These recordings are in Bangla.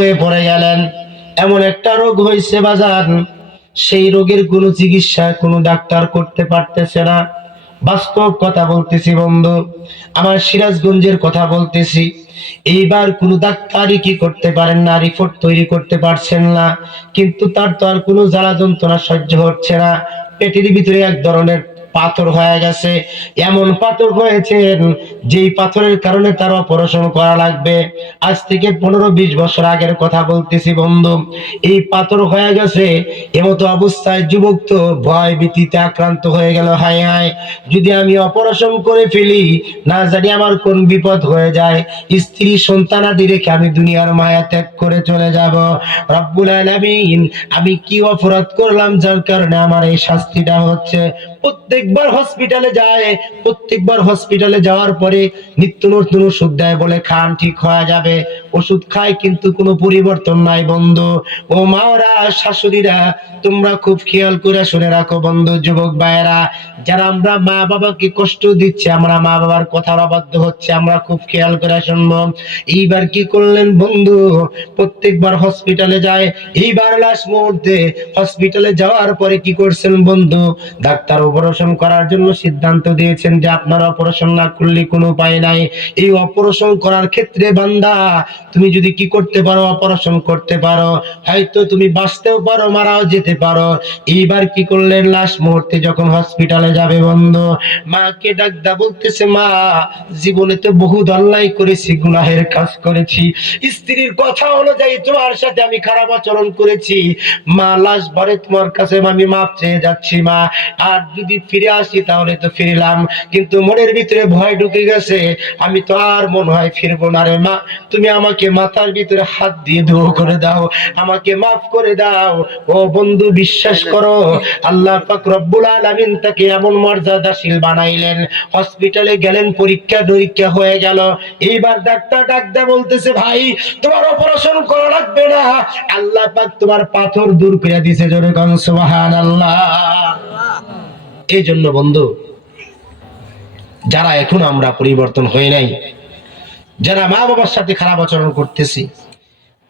হয়ে পড়ে গেলেন। এমন একটা রোগ হয়েছে বাজার, সেই রোগের কোনো চিকিৎসা কোনো ডাক্তার করতে পারতেছে না। বাস্তব কথা বলতেছি বন্ধু, আমার সিরাজগঞ্জের কথা বলতেছি। এইবার কোনো ডাক্তারই কি করতে পারেন না, রিপোর্ট তৈরি করতে পারছেন না। কিন্তু তার তো আর কোনো জ্বালা যন্ত্রণা সহ্য হচ্ছে না। পেটের ভিতরে এক ধরনের পাথর হয়ে গেছে। এমন পাথর হয়েছে যেই পাথরের কারণে তার অপারেশন করা লাগবে। আজ থেকে 15-20 বছর আগের কথা বলতেছি বন্ধু। এই পাথর হয়ে গেছে, এমতো অবস্থায় যুবক তো ভয় ভীতিতে আক্রান্ত হয়ে গেল। হায় হায়, যদি আমি অপারেশন করে ফেলি, না জানি আমার কোন বিপদ হয়ে যায়, স্ত্রী সন্তানাদি রেখে আমি দুনিয়ার মায়া ত্যাগ করে চলে যাব। রব্বুল আলামিন, আমি কি অপরাধ করলাম যার কারণে আমার এই শাস্তিটা হচ্ছে? প্রত্যেকবার হসপিটালে যায়, প্রত্যেকবার হসপিটালে যাওয়ার পরে নিত্য নতুন ওষুধ দেয়, বলে খান ঠিক হয়ে যাবে। ওষুধ খায় কিন্তু কোনো পরিবর্তন নাই বন্ধু। ও মাওরা, শাশুড়িরা, তোমরা খুব খেয়াল করে শুনে রাখো বন্ধু, যুবক ভাইয়েরা, যারা আমরা মা বাবাকে কষ্ট দিচ্ছে, আমরা মা বাবার কথার অবাধ্য হচ্ছে, আমরা খুব খেয়াল করে শুনবো। এইবার কি করলেন বন্ধু, প্রত্যেকবার হসপিটালে যায়। এইবার লাস্ট মুহূর্তে হসপিটালে যাওয়ার পরে কি করছেন বন্ধু, ডাক্তার অপারেশন করার জন্য সিদ্ধান্ত দিয়েছেন যে আপনার অপারেশন না করলে কোনো উপায় নাই। এই অপারেশন করার ক্ষেত্রে বান্দা, তুমি যদি কি করতে পারো, অপারেশন করতে পারো, হয়তো তুমি বাঁচতেও পারো, মারাও যেতে পারো। এইবার কি করলেন, লাস্ট মুহূর্তে যখন হসপিটালে যাবে বন্ধু, মাকে ডাকদা বলতেছে, মা, জীবনে তো বহু অন্যায় করেছি, গুনাহের কাজ করেছি, স্ত্রীর কথা অনুযায়ী তোমার সাথে আমি খারাপ আচরণ করেছি। মা, লাস্ট বারে তোমার কাছে আমি মাপ চেয়ে যাচ্ছি মা। আর যদি ফিরে আসি তাহলে তো ফিরলাম, কিন্তু মনের ভিতরে ভয় ঢুকে গেছে, আমি তো আর মনে হয় ফিরবো না রে মা। তুমি আমাকে মাথার ভিতরে হাত দিয়ে দোয়া করে দাও, আমাকে মাফ করে দাও। ও বন্ধু, বিশ্বাস করো, আল্লাহ পাক রব্বুল আলামিন তাকে এমন মর্যাদাশীল বানাইলেন। হসপিটালে গেলেন, পরীক্ষা নিরীক্ষা হয়ে গেল। এইবার ডাক্তার ডাকতে বলতেছে, ভাই, তোমার অপারেশন করা লাগবে না, আল্লাহ পাক তোমার পাথর দূর করে দিয়েছে। জোরে কোন সুবহানাল্লাহ। এই জন্য বন্ধু, যারা এখন আমরা পরিবর্তন হয়ে নাই, যারা মা বাবার সাথে খারাপ আচরণ করতেছি,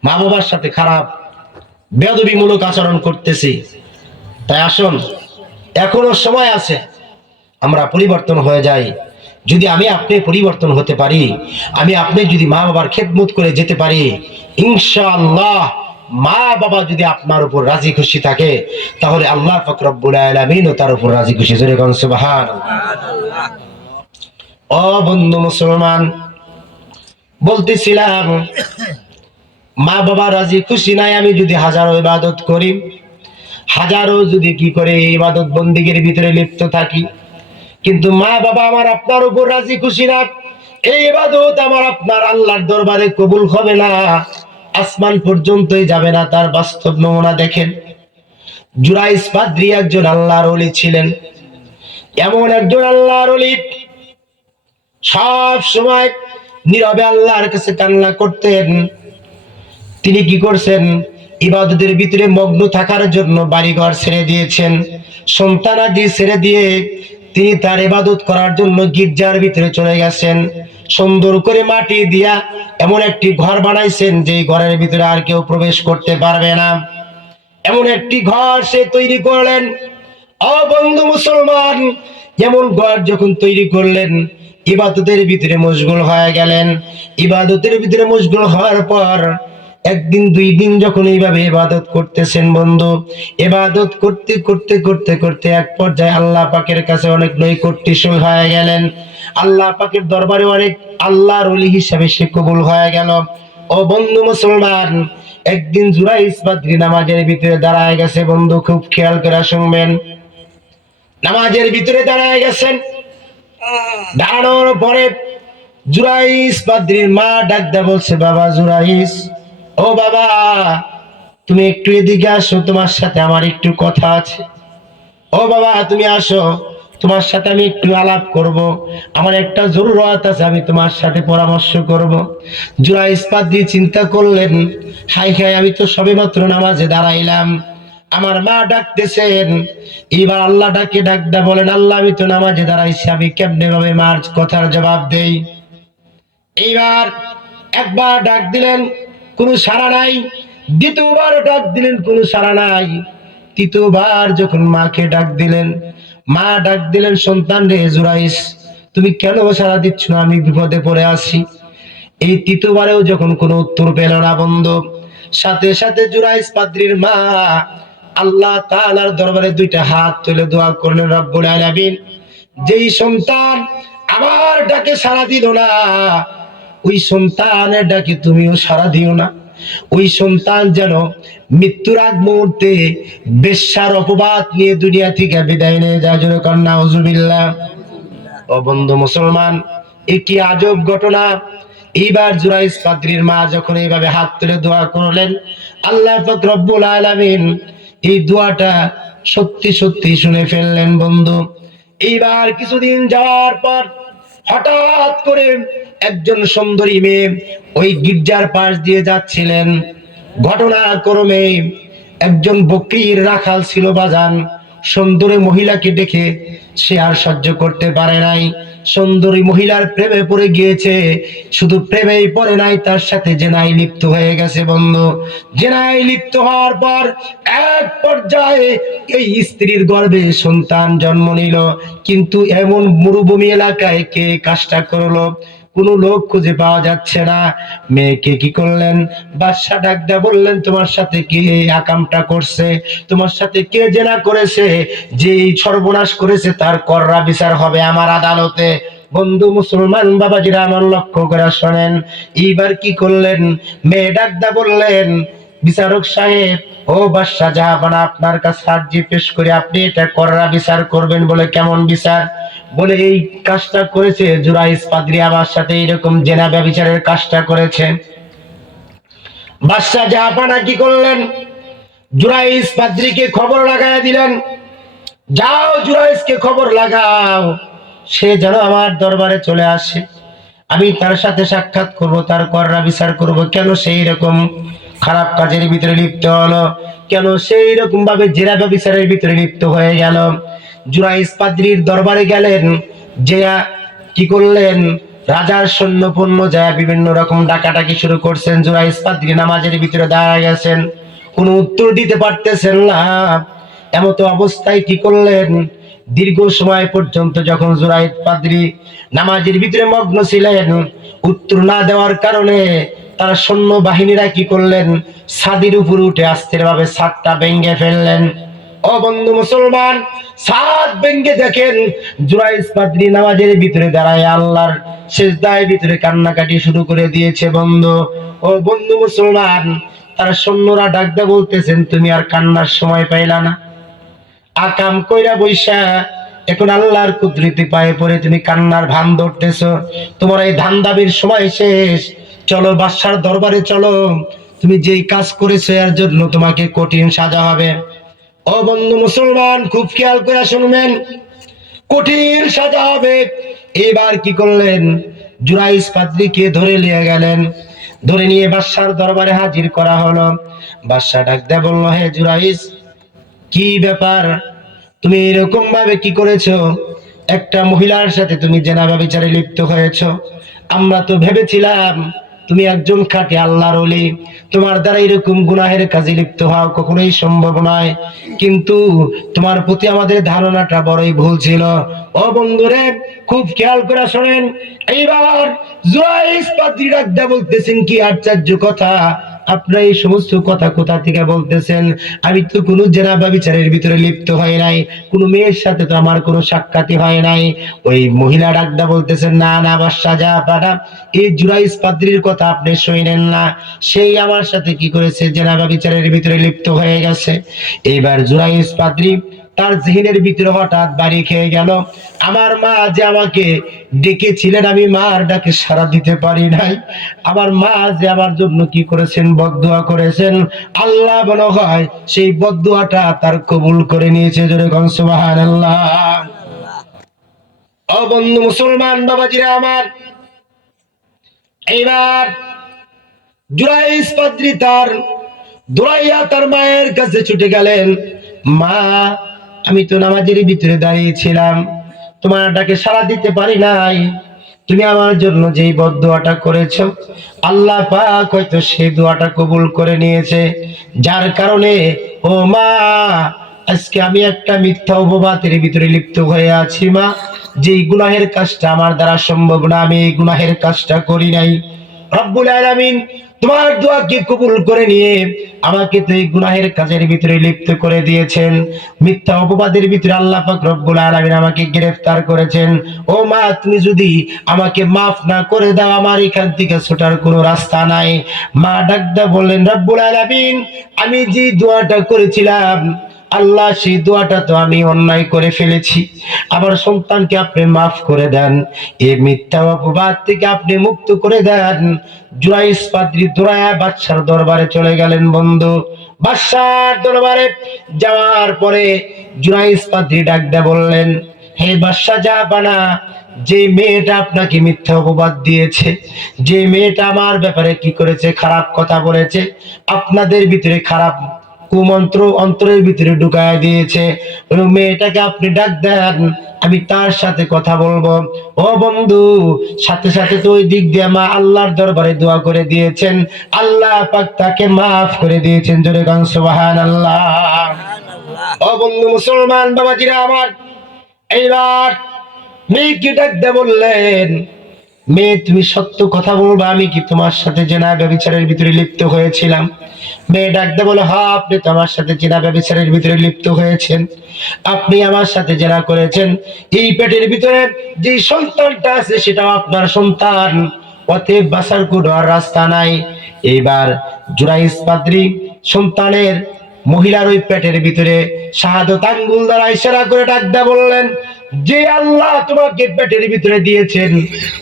মা বাবার সাথে খারাপ বেয়াদবিমূলক আচরণ করতেছি, তাই আসুন, এখনো সময় আছে, আমরা পরিবর্তন হয়ে যাই। যদি আমি আপনি পরিবর্তন হতে পারি, আমি আপনি যদি মা বাবার খেদমত করে যেতে পারি, ইনশাআল্লাহ মা বাবা যদি আপনার উপর রাজি খুশি থাকে, তাহলে আল্লাহ পাক রব্বুল আলামিনও তার উপর রাজি খুশি। জোরে কোন সুবহানাল্লাহ। ও বন্ধু মুসলমান, বলতেছিলাম, মা বাবা রাজি খুশি নাই, আমি যদি হাজারো ইবাদত করি, হাজারো যদি কি করে ইবাদত বন্দিগির ভিতরে লিপ্ত থাকি, কিন্তু মা বাবা আমার আপনার উপর রাজি খুশি না, এই ইবাদত আমার আপনার আল্লাহর দরবারে কবুল হবে না, আসমান পর্যন্তই যাবে না। তার বাস্তব নমুনা দেখেন। জুরাইস পাদ্রী একজন আল্লাহর ওলি ছিলেন। এমন একজন আল্লাহর ওলি, সব সময় নীরবে আল্লাহর কাছে কান্না করতেন। তিনি কি করছেন, ইবাদতের ভিতরে মগ্ন থাকার জন্য বাড়িঘর ছেড়ে দিয়েছেন, সন্তানাদি ছেড়ে দিয়ে তিনি তার ইবাদত করার জন্য গির্জার ভিতরে চলে গেছেন। সুন্দর করে মাটি দিয়া এমন একটি ঘর বানাইছেন যে ঘরের ভিতরে আর কেউ প্রবেশ করতে পারবে না। এমন একটি ঘর সে তৈরি করলেন। ও বন্ধু মুসলমান, যেমন ঘর যখন তৈরি করলেন, ইবাদতের ভিতরে মশগুল হয়ে গেলেন। ইবাদতের ভিতরে মশগুল হওয়ার পর একদিন দুই দিন যখন এইভাবে ইবাদত করতেছেন বন্ধু, ইবাদত করতে করতে করতে করতে এক পর্যায়ে আল্লাহ পাকের কাছে অনেক নৈকট্যশীল হয়ে গেলেন। আল্লাহ পাকের দরবারে অনেক আল্লাহর ওলি হিসাবে সে কবুল হয়ে গেল। ও বন্ধু মুসলমান, একদিন জুরাইস পাদ্রী নামাজের ভিতরে দাঁড়ায় গেছে বন্ধু, খুব খেয়াল করে শুনবেন। নামাজের ভিতরে দাঁড়ায় গেছেন, দাঁড়ানোর পরে জুরাইস পাদ্রীর মা ডাকতে বলছে, বাবা জুরাইস, ও বাবা, তুমি একটু এদিকে আসো, তোমার সাথে আমার একটু কথা আছে। ও বাবা, তুমি আসো, তোমার সাথে আমি একটু আলাপ করব, আমার একটা জরুরত আছে, আমি তোমার সাথে পরামর্শ করব। জুরাইস পাদ্রী চিন্তা করলেন, হাই হাই, আমি তো সবেমাত্র নামাজে দাঁড়াইলাম, আমার মা ডাকতেছেন। এবার আল্লাহ ডাকতে বলেন, আল্লাহ, আমি তো নামাজে দাঁড়াইছি, আমি কেমনে ভাবে মার কথার জবাব দেই? এইবার একবার ডাক দিলেন, কোনো সাড়া নাই। দ্বিতীয়বার ডাক দিলেন, কোনো সাড়া নাই। তৃতীয়বার যখন মাকে ডাক দিলেন, মা ডাক দিলেন, সন্তান রে জুরাইস, তুমি কেন সাড়া দিচ্ছ না? আমি বিপদে পড়ে আছি। এই তৃতীয়বারেও যখন কোনো উত্তর পেল না বন্ধু, সাথে সাথে জুরাইস পাদ্রীর মা আল্লাহ তাআলার দরবারে দুইটা হাত তুলে দোয়া করলেন, রব্বুল আলামিন, যেই সন্তান আমার ডাকে সাড়া দিল না, ওই সন্তানের ডাকে তুমিও সাড়া দিও না। ওই সন্তান যেন মৃত্যুর আগ মুহূর্তে বেশ্যার অপবাদ নিয়ে দুনিয়া থেকে বিদায় নিয়ে যায়। জোরে কর নাউজুবিল্লাহ। ও বন্ধু মুসলমান, এ কি আজব ঘটনা! এইবার জুরাইস পাদ্রীর মা যখন এইভাবে হাত তুলে দোয়া করলেন, আল্লাহ পাক রব্বুল আলামিন এই দোয়াটা সত্যি সত্যি শুনে ফেললেন বন্ধু। এইবার কিছুদিন যাওয়ার পর হঠাৎ করে একজন সুন্দরী মেয়ে ওই গির্জার পাশ দিয়ে যাচ্ছিলেন। ঘটনাক্রমে একজন বকরির রাখাল ছিল বাজান। সুন্দরী মহিলাকে দেখে সে আর সহ্য করতে পারে নাই। সুন্দরী মহিলার প্রেমে পড়ে গিয়েছে। শুধু প্রেমেই পড়ে নাই, তার সাথে জেনায় লিপ্ত হয়ে গেছে বন্ধু। জেনায় লিপ্ত হওয়ার পর এক পর্যায়ে এই স্ত্রীর গর্ভে সন্তান জন্ম নিল। কিন্তু এমন মরুভূমি এলাকায় কে কাজটা করলো? কোনো লোক খুঁজে পাওয়া যাচ্ছে না। মেয়েকে কি করলেন? বাদশা ডাক দেয়া বললেন, তোমার সাথে কে আকামটা করছে? তোমার সাথে কে জেনা করেছে? যে সর্বনাশ করেছে তার কড়া বিচার হবে আমার আদালতে। বন্ধু মুসলমান বাবাজিরা আমার লক্ষ্য করে শোনেন। এইবার কি করলেন? মেয়ে ডাক দেয়া বললেন, বিচারক সাহেব, ও বাদশা জাহাপানা, আপনার কাছে আর্জি পেশ করে আপনি এটা কড়া বিচার করবেন। বলে কেমন বিচার? বলে এই কাজটা করেছে জুরাইস পাদ্রী, আমার সাথে এরকম জেনা ব্যভিচারের কাজটা করেছে। বাদশা জাহাপানা কি করলেন? জুরাইস পাদ্রীকে খবর লাগায় দিলেন, যাও জুরাইসকে খবর লাগাও, সে যেন আমার দরবারে চলে আসে, আমি তার সাথে সাক্ষাৎ করব, তার কড়া বিচার করব। কেন সেই রকম খারাপ কাজের ভিতরে লিপ্ত হলো? কেন সেই রকম ভাবে জেনা ব্যভিচারের ভিতরে লিপ্ত হয়ে গেল? জুরাইস পাদ্রীর দরবারে গেলেন, যে কি করলেন? রাজার সৈন্য পণ্য যায় বিভিন্ন রকম ডাকাডাকি শুরু করছেন। জুরাইস পাদ্রী নামাজের ভিতরে দাঁড়ায় গেছেন, কোনো উত্তর দিতে পারতেছেন না। এমত অবস্থায় কি করলেন? দীর্ঘ সময় পর্যন্ত যখন জুরাইস পাদ্রী নামাজের ভিতরে মগ্ন ছিলেন, উত্তর না দেওয়ার কারণে তার সৈন্য বাহিনীরা কি করলেন? ছাদের উপর উঠে আস্তের ভাবে ছাদটা ভেঙে ফেললেন। ও বন্ধু মুসলমান, ছাদ ভেঙে দেখেন জুরাইস পাদ্রী নামাজের ভিতরে দাঁড়ায় আল্লাহর সিজদায় ভিতরে কান্নাকাটি শুরু করে দিয়েছে বন্ধু। ও বন্ধু মুসলমান, তার সৈন্যরা ডাক দিয়ে বলতেছেন, তুমি আর কান্নার সময় পাইলা না? আকাম কইরা বৈশা এখন আল্লাহর কুদরতি পায়ে পড়ে তুমি কান্নার ভান ধরতেছো? তোমার এই ধান দাবির সময় শেষ। চলো বাদশার দরবারে চলো, তুমি যেই কাজ করেছো এর জন্য তোমাকে কঠিন সাজা হবে। ও বন্ধু মুসলমান, খুব খেয়াল করে শুনবেন, কঠিন সাজা হবে। এবার কি করলেন? জুরাইস পাদ্রীকে ধরে নিয়ে গেলেন, ধরে নিয়ে বাদশার দরবারে হাজির করা হলো। বাদশা ডাক দেয়া বলল, হে জুরাইস, কি ব্যাপার? তুমি এরকম ভাবে কি করেছো? একটা মহিলার সাথে তুমি জেনা ব্যভিচারে লিপ্ত হয়েছো। আমরা তো ভেবেছিলাম তুমি একজন খাঁটি আল্লাহর ওলি, তোমার দ্বারা এরকম গুনাহের কাজে লিপ্ত হওয়া কখনোই সম্ভব নয়। কিন্তু তোমার প্রতি আমাদের ধারণাটা বড়ই ভুল ছিল। ও বন্ধুরে, খুব খেয়াল করে শোনেন। এইবার জুরাইস পাদ্রী ডাক দেয়া বলতেছেন, কি আশ্চর্য কথা! আপনারা এই সমস্ত কথা কোথা থেকে বলতেছেন? আমি তো কোনো জেনা ব্যভিচারের ভিতরে লিপ্ত হয় নাই, কোনো মেয়ের সাথে তো আমার কোনো সাক্ষাৎই হয় নাই। ওই মহিলা ডাকদা বলতেছেন, না না বাদশা জাহাপানা, এই জুরাইস পাদ্রীর কথা আপনি শুনেন না, সেই আমার সাথে কি করেছে? জেনা ব্যভিচারের ভিতরে লিপ্ত হয়ে গেছে। এইবার জুরাইস পাদ্রী তার জিহনের ভিতরে হঠাৎ বাড়ি খেয়ে গেল, আমার মা যে আমাকে ডেকেছিলেন, আমি মার ডাকে সাড়া দিতে পারি নাই। আমার মা যে আমার জন্য কি করেছেন? বদদুয়া করেছেন। আল্লাহ মনে হয় সেই বদদুয়াটা তার কবুল করে নিয়েছে। জোরে কোন সুবহানাল্লাহ। ও বন্ধু মুসলমান বাবাজিরা আমার, এইবার জুরাইস পাদ্রী তার দৌড়াইয়া তার মায়ের কাছে ছুটে গেলেন, মা, আমি তো নামাজের ভিতরে দাঁড়িয়েছিলাম, তোমার ডাকে সাড়া দিতে পারি নাই, তুমি আমার জন্য যেই বদদুয়াটা করেছো, আল্লাহ পাক হয়তো সেই দোয়াটা কবুল করে নিয়েছে, যার কারণে ও মা আজকে আমি একটা মিথ্যা অপবাদের ভিতরে লিপ্ত হয়ে আছি মা। যেই গুনাহের কাজটা আমার দ্বারা সম্ভব না, আমি এই গুনাহের কাজটা করি নাই। রব্বুল আলামিন তোমার দোয়াকে কবুল করে নিয়ে আমাকে তো এই গুনাহের কাজের ভিতরে লিপ্ত করে দিয়েছেন, মিথ্যা অপবাদের ভিতরে আল্লাহ পাক রব্বুল আলামিন আমাকে গ্রেফতার করেছেন। ও মা, তুমি যদি আমাকে মাফ না করে দাও, আমার এখান থেকে ছোটার কোনো রাস্তা নাই। মা ডাকদা বললেন, রব্বুল আলামিন আমি যে দোয়াটা করেছিলাম আল্লাহ, সেই দোয়াটা তো আমি অন্যায় করে ফেলেছি, আমার সন্তানকে আপনি মাফ করে দেন, এই মিথ্যা অপবাদ থেকে আপনি মুক্ত করে দেন। জুরাইস পাদ্রী দৌড়ায়া বাদশার দরবারে চলে গেলেন বন্ধু। বাদশার দরবারে যাওয়ার পরে জুরাইস পাদ্রী ডাক দিয়ে বললেন, হে বাদশা জাহাপানা, যে মেয়েটা আপনাকে মিথ্যা অপবাদ দিয়েছে, যে মেয়েটা আমার ব্যাপারে কি করেছে, খারাপ কথা বলেছে, আপনাদের ভিতরে খারাপ কুমন্ত্র অন্তরের ভিতরে ঢুকায় দিয়েছে, ওই মেয়েটাকে আপনি ডাক দেন, আমি তার সাথে কথা বলবো। ও বন্ধু, সাথে সাথে তো ওই দিক দিয়ে মা আল্লাহর দরবারে দোয়া করে দিয়েছেন, আল্লাহ পাক তাকে মাফ করে দিয়েছেন। জোরে গান সুবহানাল্লাহ। ও বন্ধু মুসলমান বাবাজিরা আমার, এইবার মেয়েকে ডাক দিয়ে বললেন, মেয়ে তুমি সত্য কথা বলবা, আমি কি তোমার সাথে জেনা ব্যভিচারের ভিতরে লিপ্ত হয়েছিলাম? মেয়ে ডাকতে বলে, হ্যাঁ আপনি তো আমার সাথে জেনা ব্যভিচারের ভিতরে লিপ্ত হয়েছেন, আপনি আমার সাথে জেনা করেছেন, এই পেটের ভিতরে যে সন্তানটা আছে সেটাও আপনার সন্তান, অতএব বাঁচার কোনো আর রাস্তা নাই। এইবার জুরাইস পাদ্রী সন্তানের মহিলার ওই পেটের ভিতরে শাহাদত আঙ্গুল দ্বারা ইশারা করে ডাকদা বললেন, যে আল্লাহ তোমাকে পেটের ভিতরে দিয়েছেন,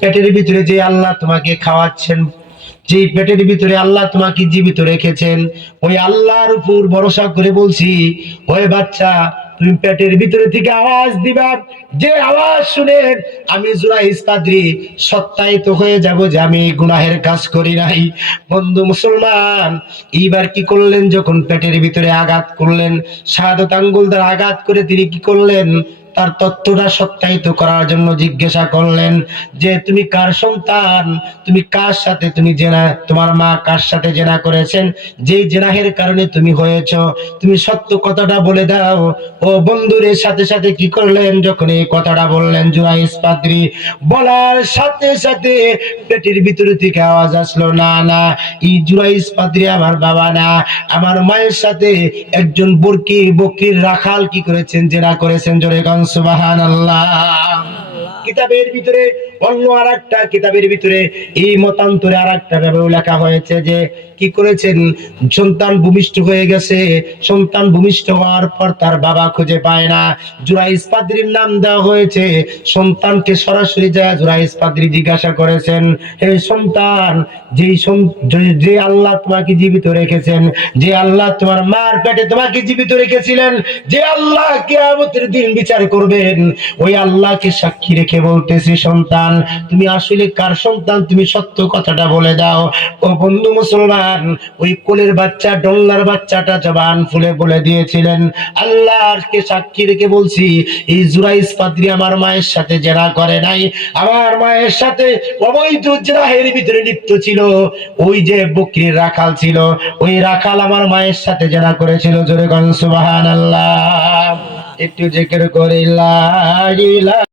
পেটের ভিতরে যে আল্লাহ তোমাকে খাওয়াচ্ছেন, যে পেটের ভিতরে আল্লাহ তোমাকে জীবিত রেখেছেন, ওই আল্লাহর উপর ভরসা করে বলছি, ওই বাচ্চা তুমি পেটের ভিতরে থেকে আওয়াজ দিবা, যে আওয়াজ শুনে আমি জুরাইস পাদ্রী সত্যায়িত হয়ে যাব যে আমি গুনাহের কাজ করি নাই। বন্ধু মুসলমান, এইবার কি করলেন, যখন পেটের ভিতরে আঘাত করলেন, শাহাদত আঙ্গুল দ্বারা আঘাত করে তিনি কি করলেন, তার তথ্যটা সত্যায়িত করার জন্য জিজ্ঞাসা করলেন যে তুমি কার সন্তান, তুমি কার সাথে তুমি জেনা, তোমার মা কার সাথে জেনা করেছেন, যেই জেনাহের কারণে তুমি হয়েছ, তুমি সত্য কথাটা বলে দাও। ও বন্ধুরের সাথে সাথে কি করলেন, যখন এই কথাটা বললেন জুরাইস পাদ্রী, বলার সাথে সাথে পেটের ভিতরে থেকে আওয়াজ আসলো, না না, এই জুরাইস পাদ্রী আমার বাবা না, আমার মায়ের সাথে একজন বকরির রাখাল কি করেছেন, জেনা করেছেন। জোরে গান সুবহানাল্লাহ। কিতাবের ভিতরে অন্য আরেকটা কিতাবের ভিতরে এই মতান্তরে আরেকটা ভাবে লেখা হয়েছে যে কি করেছেন, সন্তান ভূমিষ্ঠ হয়ে গেছে, সন্তান ভূমিষ্ঠ হওয়ার পর তার বাবা খুঁজে পায় না, জুরাইস পাদ্রীর নাম দেওয়া হয়েছে। সন্তানকে সরাসরি যায় জুরাইস পাদ্রী জিজ্ঞাসা করেছেন, হে সন্তান, যে আল্লাহ তোমাকে জীবিত রেখেছেন, যে আল্লাহ তোমার মার পেটে তোমাকে জীবিত রেখেছিলেন, যে আল্লাহ কিয়ামতের দিন বিচার করবেন, ওই আল্লাহকে সাক্ষী রেখে বলতেছি সন্তান, তুমি আসলে কার সন্তান, তুমি সত্য কথাটা বলে দাও। ও বন্ধু মুসলমান, ওই কোলের বাচ্চা ডল্লার বাচ্চাটা জবান ফুলে বলে দিয়েছিলেন, আল্লাহকে সাক্ষী রেখে বলছি, এই জুরাইস পাদ্রী আমার মায়ের সাথে জেনা করে নাই, আমার মায়ের সাথে অবৈধ জেনাহের ভিতরে লিপ্ত ছিল, ওই যে বকরির রাখাল ছিল, ওই রাখাল আমার মায়ের সাথে জেনা করেছিল। জোরে গান সুবহানাল্লাহ। একটু জিকির করে লা ইলাহা